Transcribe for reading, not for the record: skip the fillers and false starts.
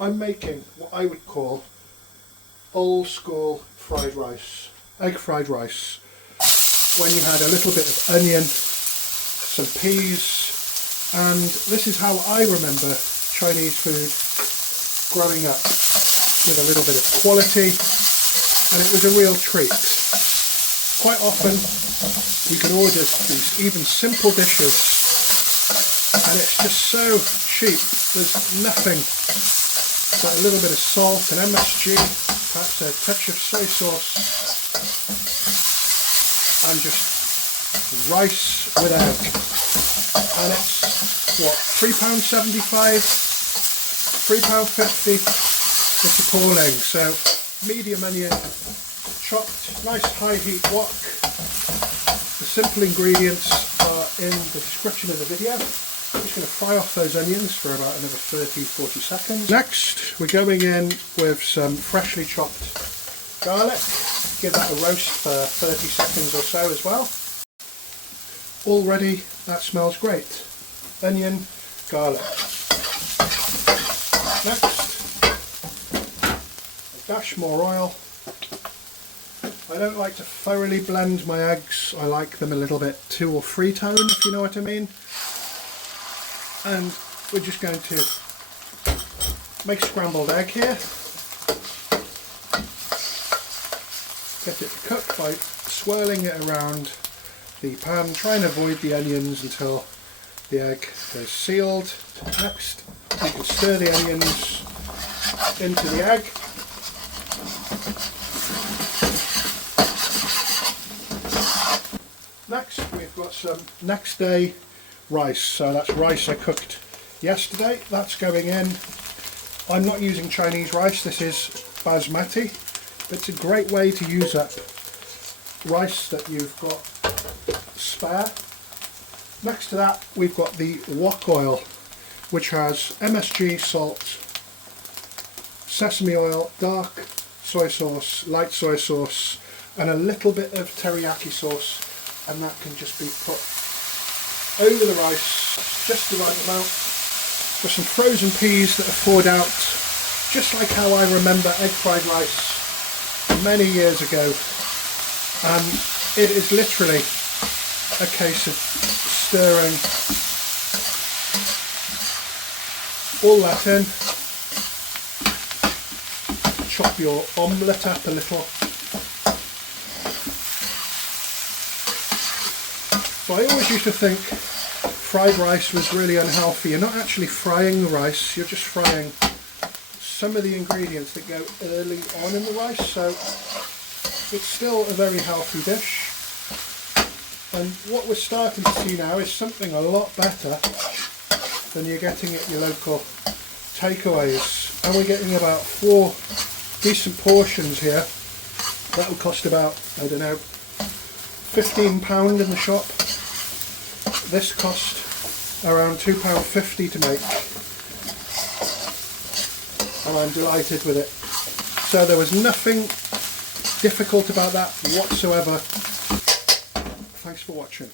I'm making what I would call old school fried rice, egg fried rice, when you had a little bit of onion, some peas, and this is how I remember Chinese food growing up, with a little bit of quality, and it was a real treat. Quite often you can order these even simple dishes and it's just so cheap. There's nothing but a little bit of salt and MSG, perhaps a touch of soy sauce, and just rice with egg. And it's what, £3.75, £3.50. It's appalling. So medium onion, chopped, nice high heat wok. The simple ingredients are in the description of the video. I'm just going to fry off those onions for about another 30-40 seconds. Next we're going in with some freshly chopped garlic. Give that a roast for 30 seconds or so as well. Already that smells great. Onion, garlic. Next, a dash more oil. I don't like to thoroughly blend my eggs. I like them a little bit 2 or 3 tone, if you know what I mean. And we're just going to make scrambled egg here. Get it to cook by swirling it around the pan. Try and avoid the onions until the egg is sealed. Next, you can stir the onions into the egg. Next, we've got some next day rice. So that's rice I cooked yesterday. That's going in. I'm not using Chinese rice. This is basmati. It's a great way to use up rice that you've got spare. Next to that, we've got the wok oil, which has MSG, salt, sesame oil, dark soy sauce, light soy sauce, and a little bit of teriyaki sauce, and that can just be put over the rice, just the right amount. Got some frozen peas that are thawed out, just like how I remember egg fried rice many years ago, and it is literally a case of stirring all that in. Chop your omelette up a little. So I always used to think fried rice was really unhealthy. You're not actually frying the rice, you're just frying some of the ingredients that go early on in the rice, so it's still a very healthy dish. And what we're starting to see now is something a lot better than you're getting at your local takeaways. And we're getting about 4 decent portions here. That will cost about, I don't know, £15 in the shop. This cost around £2.50 to make. And I'm delighted with it. So there was nothing difficult about that whatsoever. Thanks for watching.